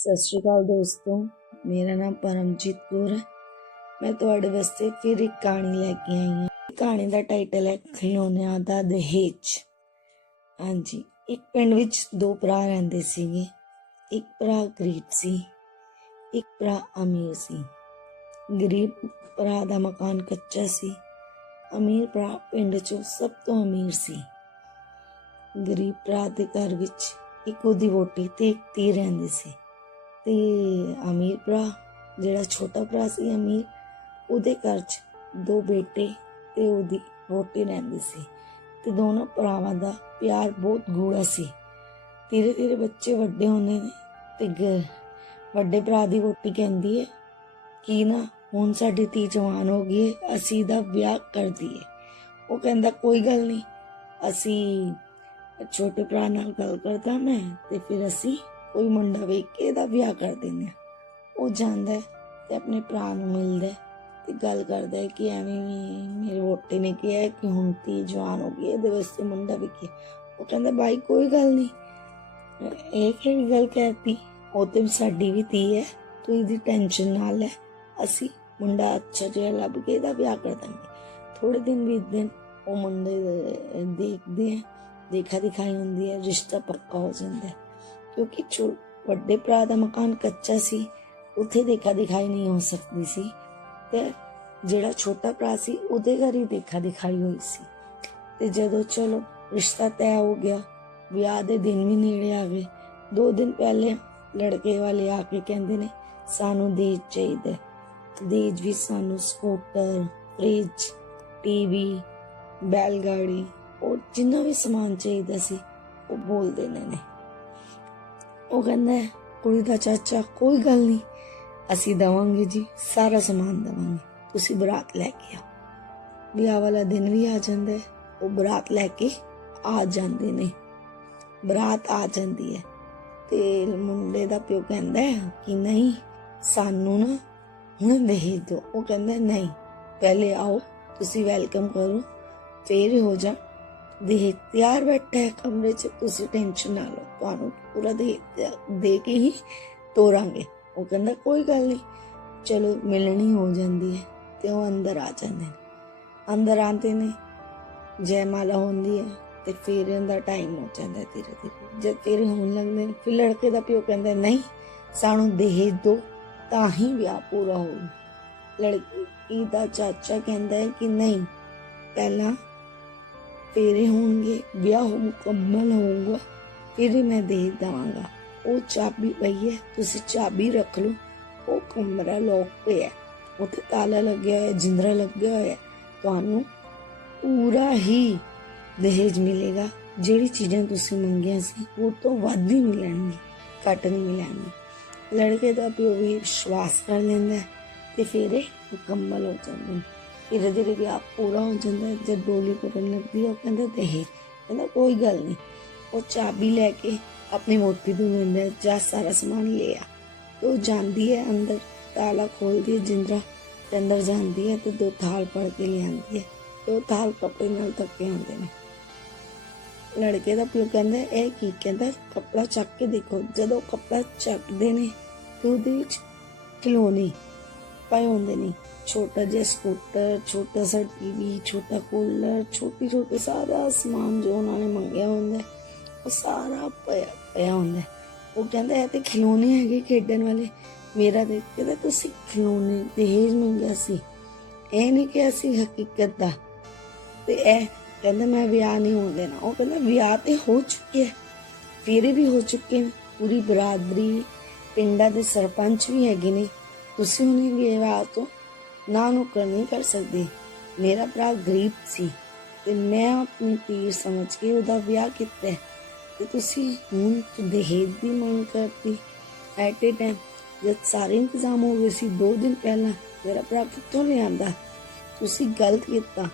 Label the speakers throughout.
Speaker 1: ਸਤਿ ਸ਼੍ਰੀ ਅਕਾਲ ਦੋਸਤੋ, ਮੇਰਾ ਨਾਮ ਪਰਮਜੀਤ ਕੌਰ ਹੈ। ਮੈਂ ਤੁਹਾਡੇ ਵਾਸਤੇ ਫਿਰ ਇੱਕ ਕਹਾਣੀ ਲੈ ਕੇ ਆਈ ਹਾਂ। ਕਹਾਣੀ ਦਾ ਟਾਈਟਲ ਹੈ ਖਿਲੌਣਿਆਂ ਦਾ ਦਹੇਜ। ਹਾਂਜੀ, ਇੱਕ ਪਿੰਡ ਵਿੱਚ ਦੋ ਭਰਾ ਰਹਿੰਦੇ ਸੀਗੇ। ਇੱਕ ਭਰਾ ਗਰੀਬ ਸੀ, ਇੱਕ ਭਰਾ ਅਮੀਰ ਸੀ। ਗਰੀਬ ਭਰਾ ਦਾ ਮਕਾਨ ਕੱਚਾ ਸੀ, ਅਮੀਰ ਭਰਾ ਪਿੰਡ 'ਚੋਂ ਸਭ ਤੋਂ ਅਮੀਰ ਸੀ। ਗਰੀਬ ਭਰਾ ਦੇ ਘਰ ਵਿੱਚ ਇੱਕ ਉਹਦੀ ਵੋਟੀ ਤੇ ਇੱਕ ਧੀ ਰਹਿੰਦੀ ਸੀ। ਤੇ ਅਮੀਰ ਭਰਾ, ਜਿਹੜਾ ਛੋਟਾ ਭਰਾ ਸੀ ਅਮੀਰ, ਉਹਦੇ ਘਰ 'ਚ ਦੋ ਬੇਟੇ ਤੇ ਉਹਦੀ ਵੋਟੀ ਰਹਿੰਦੀ ਸੀ ਤੇ ਦੋਨੋਂ ਭਰਾਵਾਂ ਦਾ ਪਿਆਰ ਬਹੁਤ ਗੂੜਾ ਸੀ। ਧੀਰੇ ਧੀਰੇ ਬੱਚੇ ਵੱਡੇ ਹੁੰਦੇ ਨੇ ਤੇ ਗ- ਵੱਡੇ ਭਰਾ ਦੀ ਵੋਟੀ ਕਹਿੰਦੀ ਹੈ ਕਿ ਨਾ, ਹੁਣ ਸਾਡੀ ਧੀ ਜਵਾਨ ਹੋ ਗਈ ਹੈ, ਅਸੀਂ ਦਾ ਵਿਆਹ ਕਰ ਦਈਏ। ਉਹ ਕਹਿੰਦਾ, ਕੋਈ ਗੱਲ ਨਹੀਂ, ਅਸੀਂ ਛੋਟੇ ਭਰਾ ਨਾਲ ਗੱਲ ਕਰਦਾ ਮੈਂ ਤੇ ਫਿਰ ਅਸੀਂ ਕੋਈ ਮੁੰਡਾ ਵੇਖ ਕੇ ਇਹਦਾ ਵਿਆਹ ਕਰ ਦਿੰਦੇ ਹਾਂ ਉਹ ਜਾਂਦਾ ਹੈ ਤੇ ਆਪਣੇ ਭਰਾ ਨੂੰ ਮਿਲਦਾ ਹੈ ਤੇ ਗੱਲ ਕਰਦਾ ਹੈ ਕਿ ਐਵੇਂ ਵੀ ਮੇਰੇ ਵੋਟੇ ਨੇ ਕਿਹਾ ਕਿ ਹੁਣ ਤੀ ਜਵਾਨ ਹੋ ਗਈ ਇਹਦੇ ਵਾਸਤੇ ਮੁੰਡਾ ਵੀ ਕੀ ਉਹ ਕਹਿੰਦਾ ਬਾਈ ਕੋਈ ਗੱਲ ਨਹੀਂ। ਇਹ ਕਿਹੜੀ ਗੱਲ ਕਹਿਤੀ? ਉਹ ਤੇ ਸਾਡੀ ਵੀ ਧੀ ਹੈ ਤੂੰ ਇਹਦੀ ਟੈਨਸ਼ਨ ਨਾ ਲੈ। ਅਸੀਂ ਮੁੰਡਾ ਅੱਛਾ ਜਿਹਾ ਲੱਭ ਕੇ ਇਹਦਾ ਵਿਆਹ ਕਰ ਦਾਂਗੇ। ਥੋੜੇ ਦਿਨ ਬੀਤਦੇ ਨੇ, ਉਹ ਮੁੰਡੇ ਦੇਖਦੇ ਆ ਦੇਖਾ ਦਿਖਾਈ ਹੁੰਦੀ ਹੈ ਰਿਸ਼ਤਾ ਪੱਕਾ ਹੋ ਜਾਂਦਾ ਹੈ। ਕਿਉਂਕਿ ਛੋ ਵੱਡੇ ਭਰਾ ਦਾ ਮਕਾਨ ਕੱਚਾ ਸੀ, ਉੱਥੇ ਦੇਖਾ ਦਿਖਾਈ ਨਹੀਂ ਹੋ ਸਕਦੀ ਸੀ ਤੇ ਜਿਹੜਾ ਛੋਟਾ ਭਰਾ ਸੀ, ਉਹਦੇ ਘਰ ਹੀ ਦੇਖਾ ਦਿਖਾਈ ਹੋਈ ਸੀ। ਤੇ ਜਦੋਂ ਚਲੋ ਰਿਸ਼ਤਾ ਤੈਅ ਹੋ ਗਿਆ, ਵਿਆਹ ਦੇ ਦਿਨ ਵੀ ਨੇੜੇ ਆ ਗਏ। ਦੋ ਦਿਨ ਪਹਿਲੇ ਲੜਕੇ ਵਾਲੇ ਆ ਕੇ ਕਹਿੰਦੇ ਨੇ, ਸਾਨੂੰ ਦੇਜ ਚਾਹੀਦਾ ਦੇਜ ਵੀ ਸਾਨੂੰ ਸਕੂਟਰ, ਫ੍ਰਿਜ ਟੀਵੀ ਬੈਲ ਗਾੜੀ ਔਰ ਜਿੰਨਾ ਵੀ ਸਮਾਨ ਚਾਹੀਦਾ ਸੀ, ਉਹ ਬੋਲਦੇ ਨੇ ਨੇ। ਉਹ ਕਹਿੰਦਾ ਕੁੜੀ ਦਾ ਚਾਚਾ, ਕੋਈ ਗੱਲ ਨਹੀਂ। ਅਸੀਂ ਦਵਾਂਗੇ ਜੀ, ਸਾਰਾ ਸਮਾਨ ਦਵਾਂਗੇ। ਤੁਸੀਂ ਬਰਾਤ ਲੈ ਕੇ ਆ ਵਿਆਹ ਵਾਲਾ ਦਿਨ ਵੀ ਆ ਜਾਂਦਾ ਹੈ। ਉਹ ਬਰਾਤ ਲੈ ਕੇ ਆ ਜਾਂਦੇ ਨੇ। ਬਰਾਤ ਆ ਜਾਂਦੀ ਹੈ। ਤੇ ਮੁੰਡੇ ਦਾ ਪਿਓ ਕਹਿੰਦਾ ਕਿ ਨਹੀਂ, ਸਾਨੂੰ ਨਾ ਹੁਣ ਦਹੇਜ ਦਿਓ। ਉਹ ਕਹਿੰਦਾ, ਨਹੀਂ, ਪਹਿਲੇ ਆਓ, ਤੁਸੀਂ ਵੈਲਕਮ ਕਰੋ, ਫੇਰ ਹੋ ਜਾ। ਦੇਹ ਤਿਆਰ ਬੈਠਾ ਹੈ ਕਮਰੇ 'ਚ, ਤੁਸੀਂ ਟੈਨਸ਼ਨ ਨਾ ਲਓ। ਤੁਹਾਨੂੰ ਪੂਰਾ ਦੇ ਦੇ ਕੇ ਹੀ ਤੋਰਾਂਗੇ। ਉਹ ਕਹਿੰਦਾ, ਕੋਈ ਗੱਲ ਨਹੀਂ। ਚਲੋ, ਮਿਲਣੀ ਹੋ ਜਾਂਦੀ ਹੈ ਤੇ ਉਹ ਅੰਦਰ ਆ ਜਾਂਦੇ ਨੇ। ਅੰਦਰ ਆਉਂਦੇ ਨੇ, ਜੈਮਾਲਾ ਹੁੰਦੀ ਹੈ ਤੇ ਫੇਰਨ ਦਾ ਟਾਈਮ ਹੋ ਜਾਂਦਾ ਧੀਰੇ ਧੀਰੇ। ਜਦ ਤੇਰੇ ਹੋਣ ਲੱਗਦੇ ਨੇ, ਫਿਰ ਲੜਕੇ ਦਾ ਪਿਓ ਕਹਿੰਦਾ, ਨਹੀਂ, ਸਾਨੂੰ ਦਹੇਜ ਦੋ ਤਾਂ ਹੀ ਵਿਆਹ ਪੂਰਾ ਹੋਊ। ਲੜਕੀ ਦਾ ਚਾਚਾ ਕਹਿੰਦਾ ਹੈ ਕਿ, ਨਹੀਂ, ਪਹਿਲਾਂ ਫੇਰੇ ਹੋਣਗੇ, ਵਿਆਹ ਹੋ ਮੁਕੰਮਲ ਹੋਊਗਾ ਫਿਰ ਮੈਂ ਦੇ ਦਵਾਂਗਾ। ਉਹ ਚਾਬੀ ਪਈ ਹੈ, ਤੁਸੀਂ ਚਾਬੀ ਰੱਖ ਲਓ। ਉਹ ਕਮਰਾ ਲੋਕ ਪਿਆ ਹੈ। ਉੱਥੇ ਤਾਲਾ ਲੱਗਿਆ ਹੋਇਆ ਹੈ ਜਿੰਦਰਾ ਲੱਗਿਆ ਹੋਇਆ ਹੈ। ਤੁਹਾਨੂੰ ਪੂਰਾ ਹੀ ਦਹੇਜ ਮਿਲੇਗਾ। ਜਿਹੜੀ ਚੀਜ਼ਾਂ ਤੁਸੀਂ ਮੰਗੀਆਂ ਸੀ, ਉਹ ਤੋਂ ਵੱਧ ਹੀ ਮਿਲਣਗੇ ਘੱਟ ਨਹੀਂ ਮਿਲਣਗੇ ਲੜਕੇ ਦਾ ਪਿਓ ਵੀ ਵਿਸ਼ਵਾਸ ਕਰ ਲੈਂਦਾ ਹੈ ਤੇ ਫਿਰ ਇਹ ਮੁਕੰਮਲ ਹੋ ਜਾਂਦੇ ਨੇ ਧੀਰੇ ਧੀਰੇ ਵਿਆਹ ਪੂਰਾ ਹੋ ਜਾਂਦਾ ਜੇ ਜਦ ਡੋਲੀ ਕਰਨ ਲੱਗਦੀ ਹੈ ਉਹ ਕਹਿੰਦਾ ਦਹੇਜ ਕਹਿੰਦਾ ਕੋਈ ਗੱਲ ਨਹੀਂ। ਉਹ ਚਾਬੀ ਲੈ ਕੇ ਆਪਣੀ ਮੋਤੀ ਨੂੰ ਦਿੰਦਾ ਹੈ, ਜਾ ਸਾਰਾ ਸਮਾਨ ਲੈ ਆ। ਉਹ ਜਾਂਦੀ ਹੈ ਅੰਦਰ ਤਾਲਾ ਖੋਲਦੀ ਹੈ ਜਿੰਦਰਾ ਤੇ ਅੰਦਰ ਜਾਂਦੀ ਹੈ ਤੇ ਦੋ ਥਾਲ ਪੜ ਕੇ ਲਿਆਂਦੀ ਹੈ। ਤੇ ਉਹ ਥਾਲ ਕੱਪੜੇ ਨਾਲ ਧੱਕੇ ਹੁੰਦੇ ਨੇ। ਲੜਕੇ ਦਾ ਪਿਓ ਕਹਿੰਦਾ ਇਹ ਕੀ ਕਹਿੰਦਾ ਕੱਪੜਾ ਚੱਕ ਕੇ ਦੇਖੋ ਜਦੋਂ ਕੱਪੜਾ ਚੱਕਦੇ ਨੇ ਤੇ ਉਹਦੇ ਵਿੱਚ ਖਿਡੌਣੇ ਪਏ ਹੁੰਦੇ ਨੇ। ਛੋਟਾ ਜਿਹਾ ਸਕੂਟਰ, ਛੋਟਾ ਸਾ ਟੀਵੀ ਛੋਟਾ ਕੂਲਰ, ਛੋਟੀ ਛੋਟੀ ਸਾਰਾ ਸਮਾਨ ਜੋ ਉਹਨਾਂ ਨੇ ਮੰਗਿਆ ਹੁੰਦਾ ਉਹ ਸਾਰਾ ਪਿਆ ਪਿਆ ਹੁੰਦਾ ਉਹ ਕਹਿੰਦਾ, ਇਹ ਤੇ ਖਿਡੌਣੇ ਹੈਗੇ ਖੇਡਣ ਵਾਲੇ। ਮੇਰਾ ਦੇਖ ਕੇ ਤਾਂ ਤੁਸੀਂ ਖਿਡੌਣੇ ਦਹੇਜ ਮੰਗਿਆ ਸੀ। ਇਹ ਨਹੀਂ ਕਿ ਅਸੀਂ ਹਕੀਕਤ ਦਾ। ਤੇ ਇਹ ਕਹਿੰਦਾ, ਮੈਂ ਵਿਆਹ ਨਹੀਂ ਹੋਣ ਦੇਣਾ। ਉਹ ਕਹਿੰਦਾ, ਵਿਆਹ ਤੇ ਹੋ ਚੁੱਕਿਆ ਹੈ। ਫੇਰੇ ਵੀ ਹੋ ਚੁੱਕੇ ਨੇ। ਪੂਰੀ ਬਰਾਦਰੀ, ਪਿੰਡਾਂ ਦੇ ਸਰਪੰਚ ਵੀ ਹੈਗੇ ਨੇ। ਤੁਸੀਂ ਉਹਨੇ ਵਿਆਹ ਤੋਂ ਨਾ ਨੁਕਰ ਨਹੀਂ ਕਰ ਸਕਦੇ। ਮੇਰਾ ਭਰਾ ਗਰੀਬ ਸੀ ਤੇ ਮੈਂ ਆਪਣੀ ਪੀਰ ਸਮਝ ਕੇ ਉਹਦਾ ਵਿਆਹ ਕੀਤਾ ਹੈ। ਤੇ ਤੁਸੀਂ ਹੁਣ ਦਹੇਜ ਦੀ ਮੰਗ ਕਰਤੀ। ਐਟ ਏ ਟਾਈਮ ਜਦ ਸਾਰੇ ਇੰਤਜ਼ਾਮ ਹੋ ਗਏ ਸੀ, ਦੋ ਦਿਨ ਪਹਿਲਾਂ ਮੇਰਾ ਭਰਾ ਕਿੱਥੋਂ ਲਿਆਂਦਾ? ਤੁਸੀਂ ਗਲਤ ਕੀਤਾ।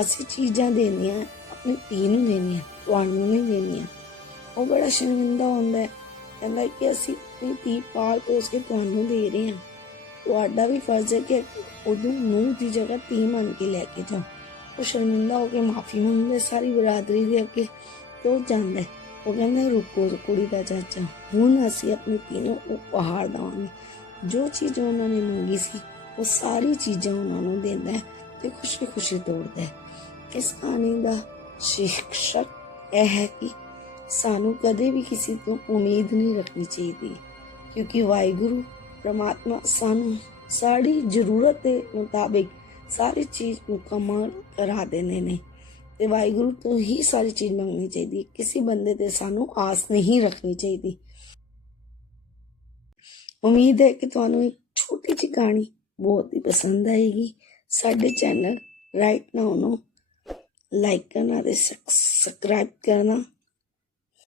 Speaker 1: ਅਸੀਂ ਚੀਜ਼ਾਂ ਦੇਣੀਆਂ, ਆਪਣੀ ਧੀ ਨੂੰ ਦੇਣੀਆਂ ਤੁਹਾਨੂੰ ਨਹੀਂ ਦੇਣੀਆਂ। ਉਹ ਬੜਾ ਸ਼ਰਮਿੰਦਾ ਹੁੰਦਾ ਹੈ। ਕਹਿੰਦਾ ਕਿ ਅਸੀਂ ਆਪਣੀ ਧੀ ਪਾਲ ਪੋਸ ਕੇ ਤੁਹਾਨੂੰ ਦੇ ਰਹੇ ਹਾਂ। ਤੁਹਾਡਾ ਵੀ ਫਰਜ਼ ਹੈ ਕਿ ਉਦੋਂ ਨੂੰ ਦੀ ਜਗ੍ਹਾ ਧੀ ਮੰਨ ਕੇ ਲੈ ਕੇ ਜਾਓ। ਉਹ ਸ਼ਰਮਿੰਦਾ ਹੋ ਕੇ ਮਾਫੀ ਮੰਗਦਾ, ਸਾਰੀ ਬਰਾਦਰੀ ਦੇ ਅੱਗੇ ਤੇ ਜਾਂਦਾ ਹੈ? ਉਹ ਕਹਿੰਦਾ, ਰੁਕੋ ਕੁੜੀ ਦਾ ਚਾਚਾ, ਹੁਣ ਅਸੀਂ ਆਪਣੀ ਧੀ ਨੂੰ ਪਹਾੜ ਦੇਵਾਂਗੇ। ਜੋ ਚੀਜ਼ ਉਹਨਾਂ ਨੇ ਮੰਗੀ ਸੀ, ਉਹ ਸਾਰੀ ਚੀਜ਼ਾਂ ਉਹਨਾਂ ਨੂੰ ਦਿੰਦਾ ਹੈ ਤੇ ਖੁਸ਼ੀ ਖੁਸ਼ੀ ਤੋੜਦਾ ਹੈ। ਇਸ ਕਹਾਣੀ ਦਾ ਸ਼ਿਕਸ਼ਕ ਇਹ ਹੈ ਕਿ ਸਾਨੂੰ ਕਦੇ ਵੀ ਕਿਸੇ ਤੋਂ ਉਮੀਦ ਨਹੀਂ ਰੱਖਣੀ ਚਾਹੀਦੀ, ਕਿਉਂਕਿ ਵਾਹਿਗੁਰੂ ਪ੍ਰਮਾਤਮਾ ਸਾਨੂੰ ਸਾਡੀ ਜ਼ਰੂਰਤ ਦੇ ਮੁਤਾਬਿਕ ਸਾਰੀ ਚੀਜ਼ ਮੁਕੰਮਲ ਕਰਾ ਦਿੰਦੇ ਨੇ। ਤੇ ਵਾਹਿਗੁਰੂ, ਤੋਂ ਹੀ ਸਾਰੀ ਚੀਜ਼ ਮੰਗਣੀ ਚਾਹੀਦੀ। ਕਿਸੇ ਬੰਦੇ ਤੇ ਸਾਨੂੰ ਆਸ ਨਹੀਂ ਰੱਖਣੀ ਚਾਹੀਦੀ। ਉਮੀਦ ਹੈ ਕਿ ਤੁਹਾਨੂੰ ਇੱਕ ਛੋਟੀ ਜਿਹੀ ਕਹਾਣੀ ਬਹੁਤ ਹੀ ਪਸੰਦ ਆਏਗੀ। ਸਾਡੇ ਚੈਨਲ ਰਾਈਟ ਨਾਓ ਨੂੰ ਲਾਈਕ ਕਰਨਾ ਤੇ ਸਬਸਕ੍ਰਾਈਬ ਕਰਨਾ।